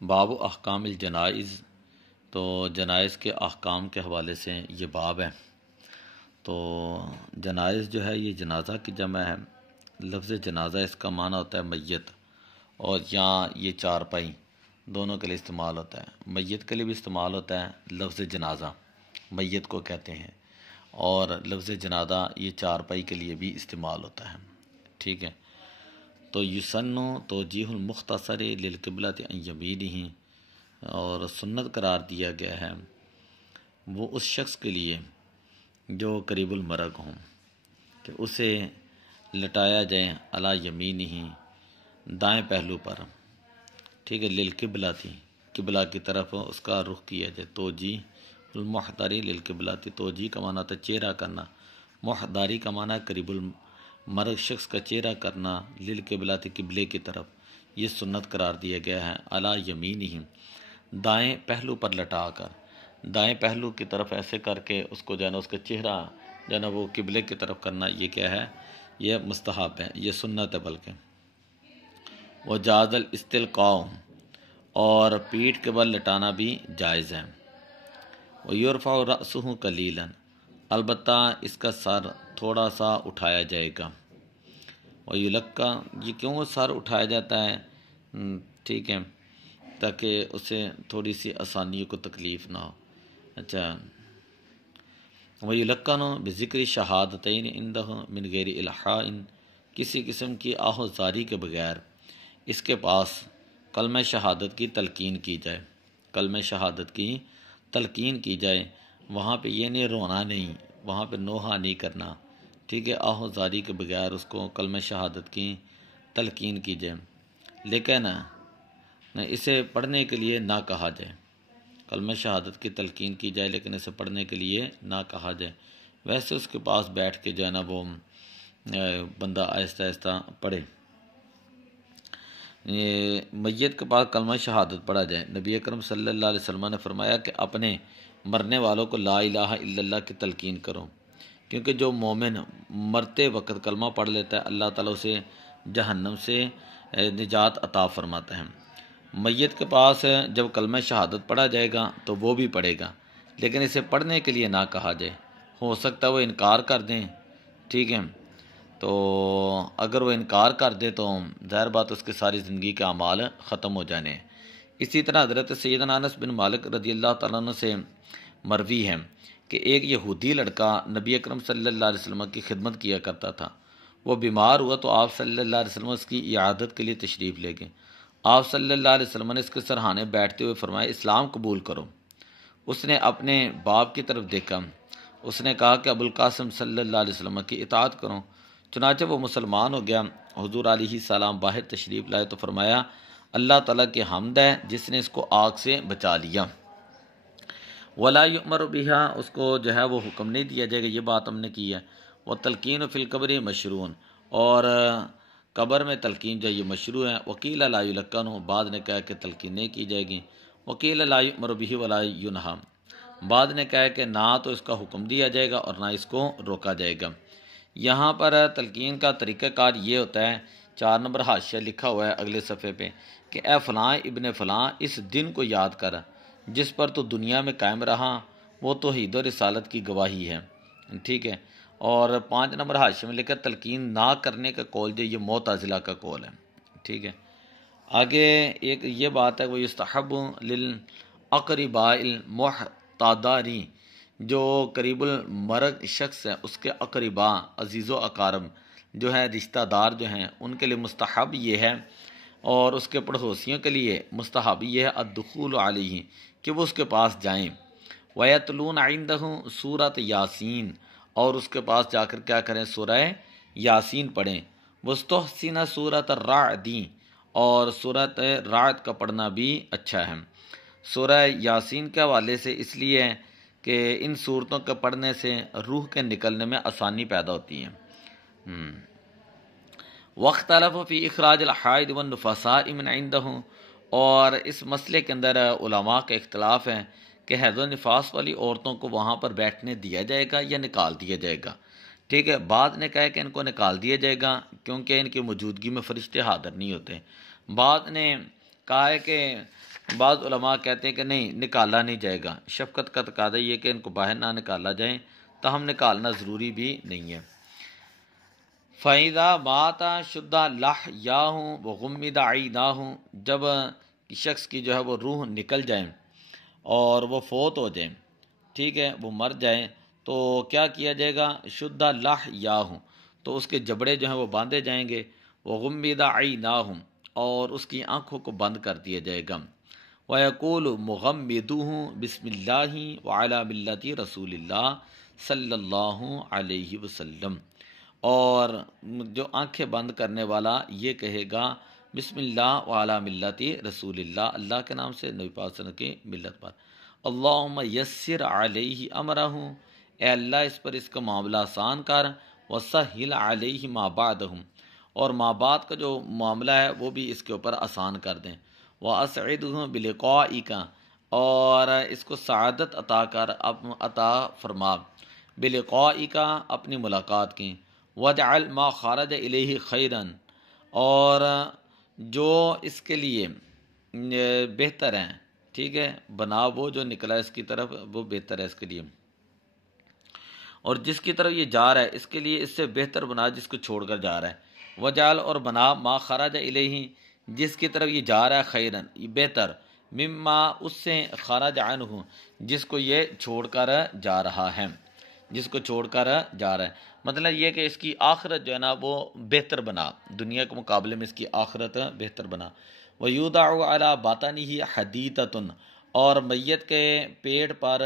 باب احکام الجنائز، تو جنائز کے احکام کے حوالے سے یہ باب ہے۔ تو جنائز جو ہے یہ جنازہ کی جمع ہے۔ لفظ جنازہ اس کا معنی ہوتا ہے میت، اور یہاں یہ چارپائی دونوں کے لیے استعمال ہوتا ہے۔ میت کے لیے بھی استعمال ہوتا ہے لفظ جنازہ، میت کو کہتے ہیں، اور لفظ جنازہ یہ چارپائی کے لیے بھی استعمال ہوتا ہے۔ ٹھیک ہے، تو یسن توجیہ المختصر للقبلۃ عن یمینہ، اور سنت قرار دیا گیا ہے وہ اس شخص کے لیے جو قریب المرگ ہوں کہ اسے لٹایا جائے علی یمینہ، دائیں پہلو پر۔ ٹھیک ہے، للقبلۃ، قبلہ کی طرف اس کا رخ کیا جائے۔ توجیہ المحضر للقبلۃ، توجیہ کا معنی ہوتا ہے چہرہ کرنا، محضری کا معنی ہے قریب المرگ شخص کا چہرہ کرنا، للقبلۃ قبلے کی طرف، یہ سنت قرار دیا گیا ہے۔ علی یمینہ، دائیں پہلو پر لٹا کر، دائیں پہلو کی طرف ایسے کر کے اس کو جو ہے نا اس کا چہرہ جو ہے نا وہ قبلے کی طرف کرنا، یہ کیا ہے؟ یہ مستحب ہے، یہ سنت ہے بلکہ۔ وجاز الاستلقاء، اور پیٹھ کے بل لٹانا بھی جائز ہے۔ ویرفع رأسہ قلیلا، البتہ اس کا سر تھوڑا سا اٹھایا جائے گا۔ ویلقا، یہ کیوں سر اٹھایا جاتا ہے؟ ٹھیک ہے، تاکہ اسے تھوڑی سی آسانی کو تکلیف نہ ہو۔ اچھا، ویلقن بذکر شہادتین عندہ من غیر الحاء، کسی قسم کی آہ و زاری کے بغیر اس کے پاس کلمہ شہادت کی تلقین کی جائے، کلمہ شہادت کی تلقین کی جائے۔ وہاں پہ یہ نہیں رونا نہیں، وہاں پہ نوحہ نہیں کرنا، ٹھیک ہے، آہ و زاری کے بغیر اس کو کلمہ شہادت کی تلقین کی جائے، لیکن اسے پڑھنے کے لیے نہ کہا جائے۔ کلمہ شہادت کی تلقین کی جائے لیکن اسے پڑھنے کے لیے نہ کہا جائے۔ ویسے اس کے پاس بیٹھ کے جو ہے نا وہ بندہ آہستہ آہستہ پڑھے۔ میت کے پاس کلمہ شہادت پڑھا جائے۔ نبی اکرم صلی اللہ علیہ وسلم نے فرمایا کہ اپنے مرنے والوں کو لا الہ الا اللہ کی تلقین کرو، کیونکہ جو مومن مرتے وقت کلمہ پڑھ لیتا ہے اللہ تعالیٰ اسے جہنم سے نجات عطا فرماتا ہے۔ میت کے پاس جب کلمہ شہادت پڑھا جائے گا تو وہ بھی پڑھے گا، لیکن اسے پڑھنے کے لیے نہ کہا جائے، ہو سکتا ہے وہ انکار کر دیں۔ ٹھیک ہے، تو اگر وہ انکار کر دے تو ظاہر بات اس کی ساری زندگی کے اعمال ختم ہو جانے ہیں۔ اسی طرح حضرت سیدنا انس بن مالک رضی اللہ تعالیٰ عنہ سے مروی ہے کہ ایک یہودی لڑکا نبی اکرم صلی اللہ علیہ وسلم کی خدمت کیا کرتا تھا۔ وہ بیمار ہوا تو آپ صلی اللہ علیہ وسلم اس کی عیادت کے لیے تشریف لے گئے۔ آپ صلی اللہ علیہ وسلم نے اس کے سرہانے بیٹھتے ہوئے فرمایا اسلام قبول کرو۔ اس نے اپنے باپ کی طرف دیکھا، اس نے کہا کہ ابوالقاسم صلی اللہ علیہ وسلم کی اطاعت کرو۔ چنانچہ وہ مسلمان ہو گیا۔ حضور علیہ السلام باہر تشریف لائے تو فرمایا اللہ تعالیٰ کی حمد ہے جس نے اس کو آگ سے بچا لیا۔ ولا یؤمر بہا، اس کو جو ہے وہ حکم نہیں دیا جائے گا، یہ بات ہم نے کی ہے۔ وہ تلقین فی القبر مشروع، اور قبر میں تلقین جو یہ مشروع ہے۔ وکیل لا یلقن، بعد نے کہا کہ تلقین نہیں کی جائے گی۔ وکیل لا یؤمر بہ ولا ینہا، بعد نے کہا کہ نہ تو اس کا حکم دیا جائے گا اور نہ اس کو روکا جائے گا۔ یہاں پر تلقین کا طریقہ کار یہ ہوتا ہے، 4 نمبر حاشیہ لکھا ہوا ہے اگلے صفحے پہ کہ اے فلاں ابن فلاں اس دن کو یاد کر جس پر تو دنیا میں قائم رہا، وہ توحید و رسالت کی گواہی ہے۔ ٹھیک ہے، اور 5 نمبر حاشیے میں لکھا تلقین نہ کرنے کا قول جو یہ معتزلہ کا قول ہے۔ ٹھیک ہے، آگے ایک یہ بات ہے وہ یستحب للاقرباء المحتضرین، جو قریب المرگ شخص ہے اس کے اقرباء عزیز و اقارب جو ہے رشتہ دار جو ہیں ان کے لیے مستحب یہ ہے، اور اس کے پڑوسیوں کے لیے مستحب یہ ہے الدخول علیہ، کہ وہ اس کے پاس جائیں۔ ویتلون عندہ سورۃ یاسین، اور اس کے پاس جا کر کیا کریں؟ سورہ یاسین پڑھیں۔ وستحسن سورۃ الرعد، اور سورۃ رعد کا پڑھنا بھی اچھا ہے۔ سورہ یاسین کے حوالے سے اس لیے کہ ان صورتوں کے پڑھنے سے روح کے نکلنے میں آسانی پیدا ہوتی ہے۔ واختلف فی اخراج الحائض والنفساء من عندہ، اور اس مسئلے کے اندر علماء کا اختلاف ہے کہ حیض و نفاس والی عورتوں کو وہاں پر بیٹھنے دیا جائے گا یا نکال دیا جائے گا۔ ٹھیک ہے، بعد نے کہا کہ ان کو نکال دیا جائے گا کیونکہ ان کی موجودگی میں فرشتے حاضر نہیں ہوتے۔ بعد نے کہا ہے کہ بعض علماء کہتے ہیں کہ نہیں، نکالا نہیں جائے گا، شفقت کا تقاضا یہ کہ ان کو باہر نہ نکالا جائے، تاہم نکالنا ضروری بھی نہیں ہے۔ فَإِذَا مَاتَ شُدَّ لَحْيَاهُ وَغُمِّدَ عَيْنَاهُ، جب شخص کی جو ہے وہ روح نکل جائے اور وہ فوت ہو جائے، ٹھیک ہے، وہ مر جائے، تو کیا کیا جائے گا؟ شُدَّ لَحْيَاهُ، تو اس کے جبڑے جو ہیں وہ باندھے جائیں گے، وَغُمِّدَ عَيْنَاهُ، اور اس کی آنکھوں کو بند کر دیا جائے گا، وَيَقُولُ مُغَمِّدُهُ بِسْمِ اللَّهِ وَعَلَى مِلَّةِ رَسُولِ اللَّهِ صلی اللہ علیہ وسلم، اور جو آنکھیں بند کرنے والا یہ کہے گا بسم اللہ وعلی ملت رسول اللہ، اللہ کے نام سے، نبی پاک صلی اللہ علیہ وسلم کی ملت پر، اللہم یسر علیہ امرہ، اے اللہ اس پر اس کا معاملہ آسان کر، وسہل علیہ ما بعدہ، اور ما بعد کا جو معاملہ ہے وہ بھی اس کے اوپر آسان کر دیں، واسعدہ بلقائک، اور اس کو سعادت عطا کر، عطا فرما، بلقائک، اپنی ملاقات کی، وَجْعَلْ مَا خَرَجَ إِلَيْهِ خَيْرًا، اور جو اس کے لیے بہتر ہیں، ٹھیک ہے، بنا وہ جو نکلا اس کی طرف وہ بہتر ہے اس کے لیے، اور جس کی طرف یہ جا رہا ہے اس کے لیے اس سے بہتر بنا جس کو چھوڑ کر جا رہا ہے، وَجْعَلْ، اور بنا، ما خرج إِلَيْهِ، جس کی طرف یہ جا رہا ہے، خیرن، یہ بہتر، مما، اس سے، خرج عنہ، جس کو یہ چھوڑ کر جا رہا ہے، جس کو چھوڑ کر جا رہا ہے، مطلب یہ کہ اس کی آخرت جو ہے نا وہ بہتر بنا، دنیا کے مقابلے میں اس کی آخرت بہتر بنا، وَيُوضَعُ عَلَى بَطَنِهِ حَدِيدَةٌ، اور میت کے پیٹ پر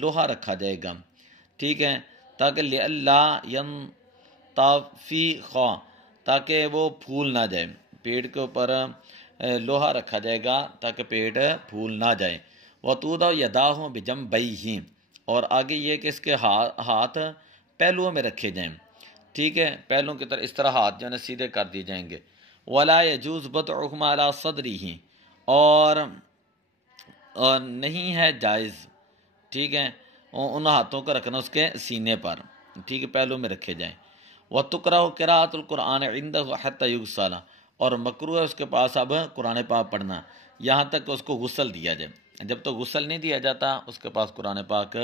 لوہا رکھا جائے گا، ٹھیک ہے، تاکہ لِأَلَّا يَنْطَفِخَ، تاکہ وہ پھول نہ جائے، پیٹ کے اوپر لوہا رکھا جائے گا تاکہ پیٹ پھول نہ جائے، وَتُوضَعُ يَدَاهُ بِجَنبَيْهِ، اور آگے یہ کہ اس کے ہاتھ پہلوؤں میں رکھے جائیں، ٹھیک ہے، پہلوؤں کی طرح اس طرح ہاتھ جو ہے سیدھے کر دیے جائیں گے، وَلَا يَجُوزُ بَطْعُهُمَا عَلَى صَدْرِهِ، اور نہیں ہے جائز، ٹھیک ہے، ان ہاتھوں کو رکھنا اس کے سینے پر، ٹھیک ہے، پہلو میں رکھے جائیں، وَتُكْرَهُ قِرَاءَةُ الْقُرْآنِ عِندَهُ حَتَّى يُغْسَلَ، اور مکروہ ہے اس کے پاس اب قرآن پاک پڑھنا یہاں تک کہ اس کو غسل دیا جائے، جب تک غسل نہیں دیا جاتا اس کے پاس قرآن پاک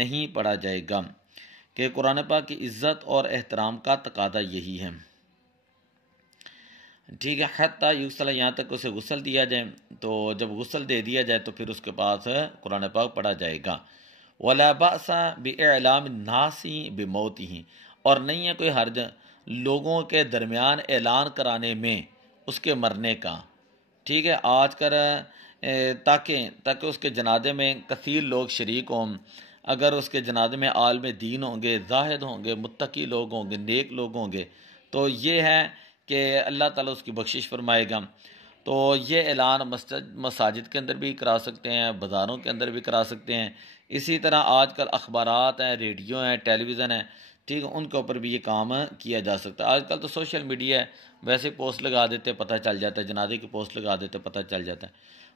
نہیں پڑھا جائے گا، کہ قرآن پاک کی عزت اور احترام کا تقاضا یہی ہے، ٹھیک ہے، حتیٰ یغسل، یہاں تک اسے غسل دیا جائے، تو جب غسل دے دیا جائے تو پھر اس کے پاس قرآن پاک پڑھا جائے گا، وَلَا بَأْسَ بِإِعْلَامِ النَّاسِ بِمَوْتِهِ، اور نہیں ہے کوئی حرج لوگوں کے درمیان اعلان کرانے میں اس کے مرنے کا، ٹھیک ہے، آج کل تاکہ اس کے جنازے میں کثیر لوگ شریک ہوں، اگر اس کے جنازے میں عالم دین ہوں گے، زاہد ہوں گے، متقی لوگ ہوں گے، نیک لوگ ہوں گے، تو یہ ہے کہ اللہ تعالیٰ اس کی بخشش فرمائے گا، تو یہ اعلان مساجد کے اندر بھی کرا سکتے ہیں، بازاروں کے اندر بھی کرا سکتے ہیں، اسی طرح آج کل اخبارات ہیں، ریڈیو ہیں، ٹیلی ویژن ہیں، ٹھیک ہے، ان کے اوپر بھی یہ کام کیا جا سکتا ہے، آج کل تو سوشل میڈیا ہے، ویسے پوسٹ لگا دیتے پتہ چل جاتا ہے، جنازے کی پوسٹ لگا دیتے پتہ چل جاتا ہے،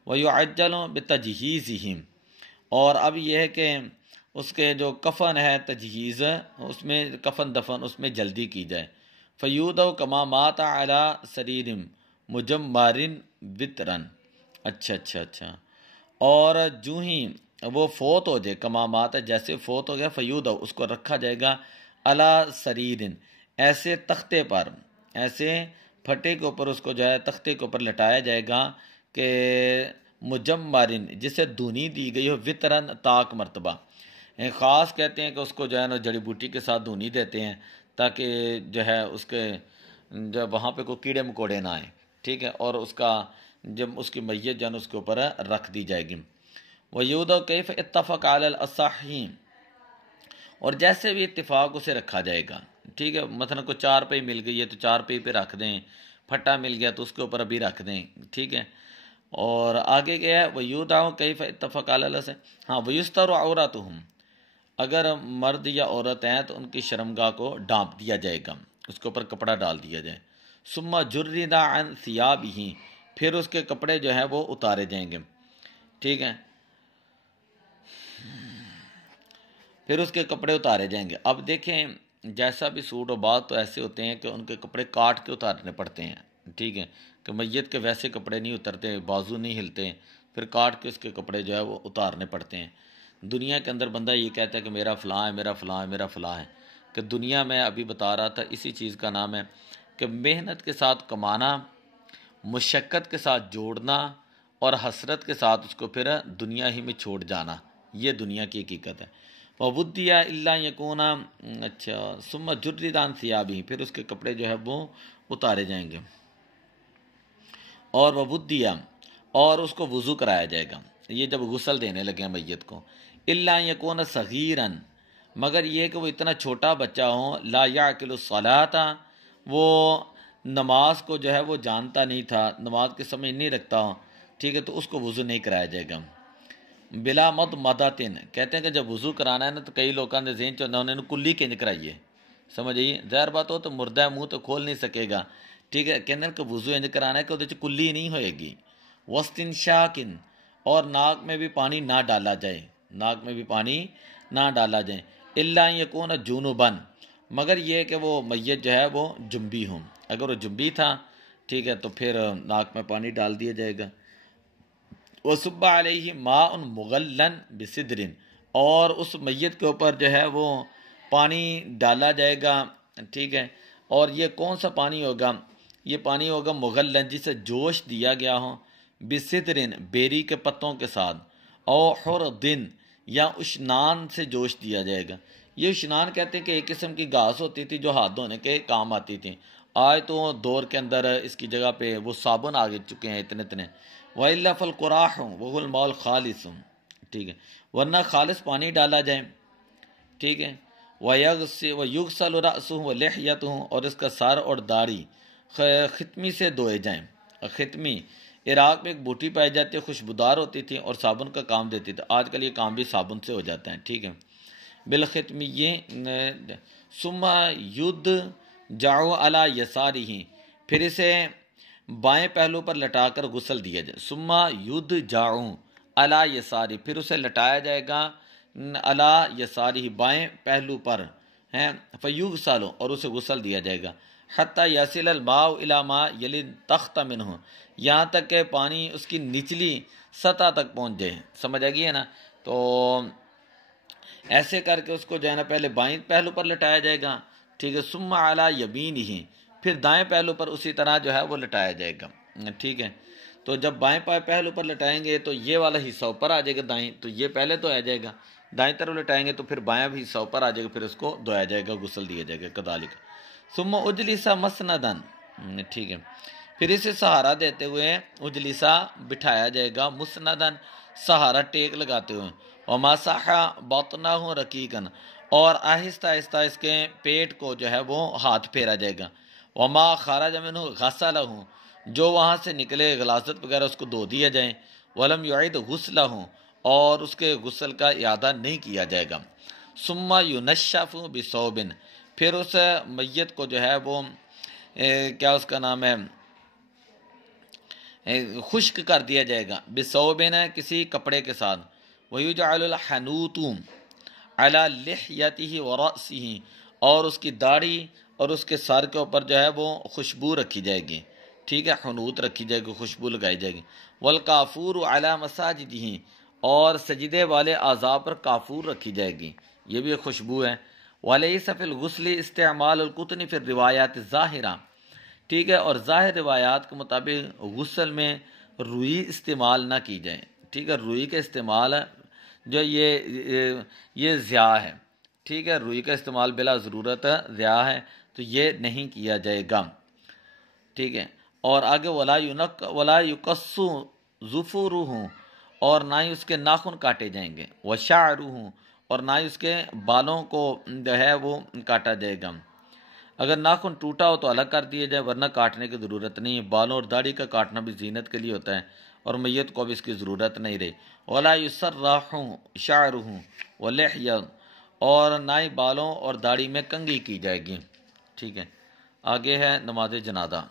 وَيُعَجَّلُ بِتَجْهِيزِهِمْ، اور اب یہ ہے کہ اس کے جو کفن ہے تجہیز، اس میں کفن دفن اس میں جلدی کی جائے، فَيُودَوْ كَمَا مَاتَ عَلَى سَرِيرٍ مُجَمَّرٍ وِتْرًا، اچھا، اور جو ہی وہ فوت ہو جائے، کما مات، جیسے فوت ہو گیا، فیودو، اس کو رکھا جائے گا، علی سریرن، ایسے تختے پر، ایسے پھٹے کے اوپر اس کو جو ہے تختے کے اوپر لٹایا جائے گا کہ مجمرن، جسے دھنی دی گئی ہو، وطرن، طاق مرتبہ، خاص کہتے ہیں کہ اس کو جو ہے نا جڑی بوٹی کے ساتھ دھنی دیتے ہیں تاکہ جو ہے اس کے جب وہاں پہ کوئی کیڑے مکوڑے نہ آئیں، ٹھیک ہے، اور اس کا جب اس کی میت جو ہے اس کے اوپر رکھ دی جائے گی، وَيُودَوْ كَيْفَ اتَّفَقَ عَلَى الْأَصَحِّ، اور جیسے بھی اتفاق اسے رکھا جائے گا، ٹھیک ہے، مثلا کوئی چار پئی مل گئی ہے تو چار پئی پہ رکھ دیں، پھٹا مل گیا تو اس کے اوپر ابھی رکھ دیں، ٹھیک ہے، اور آگے کیا ہے، وَيُودَعُ كَيْفَ اتَّفَقَ عَلَى الْأَصَحِّ، ہاں، وَيُسْتَرُ عَوْرَتُهُمْ، اگر مرد یا عورت ہیں تو ان کی شرمگاہ کو ڈانپ دیا جائے گا، اس کے اوپر کپڑا ڈال دیا جائے، ثُمَّ جُرِّدَ عَنْ ثِيَابِهِ، پھر اس کے کپڑے جو ہیں وہ اتارے جائیں گے، ٹھیک ہے، پھر اس کے کپڑے اتارے جائیں گے، اب دیکھیں جیسا بھی سوٹ و بات تو ایسے ہوتے ہیں کہ ان کے کپڑے کاٹ کے اتارنے پڑتے ہیں، ٹھیک ہے، کہ میت کے ویسے کپڑے نہیں اترتے، بازو نہیں ہلتے، پھر کاٹ کے اس کے کپڑے جو ہے وہ اتارنے پڑتے ہیں۔ دنیا کے اندر بندہ یہ کہتا ہے کہ میرا فلاں ہے، میرا فلاں ہے، میرا فلاں ہے، کہ دنیا میں ابھی بتا رہا تھا اسی چیز کا نام ہے کہ محنت کے ساتھ کمانا، مشقت کے ساتھ جوڑنا، اور حسرت کے ساتھ اس کو پھر دنیا ہی میں چھوڑ جانا، یہ دنیا کی حقیقت ہے۔ وَبُدِّيَ إِلَّا يَكُونَ، اچھا، ثُمَّ جُرِّدَ عَنْ ثِيَابِهِ، پھر اس کے کپڑے جو ہے وہ اتارے جائیں گے، اور وَبُدِّيَ، اور اس کو وضو کرایا جائے گا، یہ جب غسل دینے لگے میت کو، إِلَّا يَكُونَ صَغِيرًا، مگر یہ کہ وہ اتنا چھوٹا بچہ ہو، لا يعقل الصلاۃ، وہ نماز کو جو ہے وہ جانتا نہیں تھا، نماز کی سمجھ نہیں رکھتا ہو، ٹھیک ہے، تو اس کو وضو نہیں کرایا جائے گا۔ بلا مدمدتن، کہتے ہیں کہ جب وضو کرانا ہے نا تو کئی لوگوں نے ذہن چ انہوں نے کلی کنج کرائیے، سمجھ آئیے، ظاہر بات ہو تو مردہ منہ تو کھول نہیں سکے گا، ٹھیک ہے، کہتے ہیں کہ وضو انج کرانا ہے کہ وہ کلی نہیں ہوئے گی۔ وستنشاکن، اور ناک میں بھی پانی نہ ڈالا جائے، ناک میں بھی پانی نہ ڈالا جائے، الا یکون جنوبن، مگر یہ کہ وہ میت جو ہے وہ جنبی ہوں، اگر وہ جنبی تھا ٹھیک ہے تو پھر ناک میں پانی ڈال دیا جائے گا۔ وصب علیہ ماء مغلن بسدر، اور اس میت کے اوپر جو ہے وہ پانی ڈالا جائے گا، ٹھیک ہے، اور یہ کون سا پانی ہوگا؟ یہ پانی ہوگا مغلن، جسے جوش دیا گیا ہو، بسدرن، بیری کے پتوں کے ساتھ، او حردن، یا اشنان سے جوش دیا جائے گا۔ یہ اشنان کہتے ہیں کہ ایک قسم کی گھاس ہوتی تھی جو ہاتھ دھونے کے کام آتی تھی، آج تو دور کے اندر اس کی جگہ پہ وہ صابن آ چکے ہیں اتنے اتنے۔ وَإِلَّا فَالْقُرَاحُ وَهُوَ الْمَاءُ الْخَالِصُ، ٹھیک ہے، ورنہ خالص پانی ڈالا جائے، ٹھیک ہے، وَيُغْسَلُ رَأْسُهُ وَلِحْيَتُهُ، اور اس کا سر اور داڑھی ختمی سے دھوئے جائیں۔ ختمی عراق میں ایک بوٹی پائی جاتی ہے، خوشبودار ہوتی تھی اور صابن کا کام دیتی تھی، آج کل یہ کام بھی صابن سے ہو جاتا ہے، ٹھیک ہے، بالختمی، یہ ثم یدجع علی یسارہ، پھر اسے بائیں پہلو پر لٹا کر غسل دیا جائے، ثم یدجع علی یسارہ، پھر اسے لٹایا جائے گا علی یسارہ، بائیں پہلو پر ہیں، فیغسل، اور اسے غسل دیا جائے گا، حتی یصل الماء الی ما یلی تخت منہ، یہاں تک کہ پانی اس کی نچلی سطح تک پہنچ جائے، سمجھ آ گئی ہے نا؟ تو ایسے کر کے اس کو جو ہے نا پہلے بائیں پہلو پر لٹایا جائے گا، ٹھیک ہے، ثم علی یمینہ، پھر دائیں پہلو پر اسی طرح جو ہے وہ لٹایا جائے گا، ٹھیک ہے، تو جب بائیں پہلو پر لٹائیں گے تو یہ والا حصہ اوپر آ جائے گا، دائیں، تو یہ پہلے تو آ جائے گا، دائیں طرف لٹائیں گے تو پھر بائیں بھی حصہ اوپر آ جائے گا، پھر اس کو دھویا جائے گا، غسل دیا جائے گا، کذالک ثم اجلس مسندن، ٹھیک ہے، پھر اسے سہارا دیتے ہوئے اجلسا بٹھایا جائے گا، مسندن، سہارا ٹیک لگاتے ہوئے، ومسح بطنہ رقیقاً، اور آہستہ آہستہ اس کے پیٹ کو جو ہے وہ ہاتھ پھیرا جائے گا، وما خرج منہ غسلہ، جو وہاں سے نکلے غلاظت وغیرہ اس کو دھو دیا جائے، ولم یعید غسلہ، اور اس کے غسل کا اعادہ نہیں کیا جائے گا، ثم ینشف بثوب، پھر اس میت کو جو ہے وہ کیا اس کا نام ہے خشک کر دیا جائے گا، بثوبن، کسی کپڑے کے ساتھ، ویجعل الحنوط علی لحیتہ ورأسہ، اور اس کی داڑھی اور اس کے سر کے اوپر جو ہے وہ خوشبو رکھی جائے گی، ٹھیک ہے، حنوط رکھی جائے گی، خوشبو لگائی جائے گی، والکافور علی مساجدہ، اور سجدے والے اعضاء پر کافور رکھی جائے گی، یہ بھی ایک خوشبو ہے، ولیس فی الغسل استعمال القطن فی الروایات الظاہرہ، ٹھیک ہے، اور ظاہر روایات کے مطابق غسل میں روئی استعمال نہ کی جائے، ٹھیک ہے، روئی کا استعمال جو یہ ضیاء ہے، ٹھیک ہے، روئی کا استعمال بلا ضرورت ضیاء ہے، تو یہ نہیں کیا جائے گا، ٹھیک ہے، اور آگے ولا یقص ظفرہ، اور نہ ہی اس کے ناخن کاٹے جائیں گے، وشعرہ، اور نہ ہی اس کے بالوں کو جو ہے وہ کاٹا جائے گا، اگر ناخن ٹوٹا ہو تو الگ کر دیا جائے، ورنہ کاٹنے کی ضرورت نہیں ہے، بالوں اور داڑھی کا کاٹنا بھی زینت کے لیے ہوتا ہے، اور میت کو بھی اس کی ضرورت نہیں رہی، ولا یسرح شعرہ ولحیہ، اور نہ ہی بالوں اور داڑھی میں کنگھی کی جائے گی، ٹھیک ہے، آگے ہے نماز جنازہ۔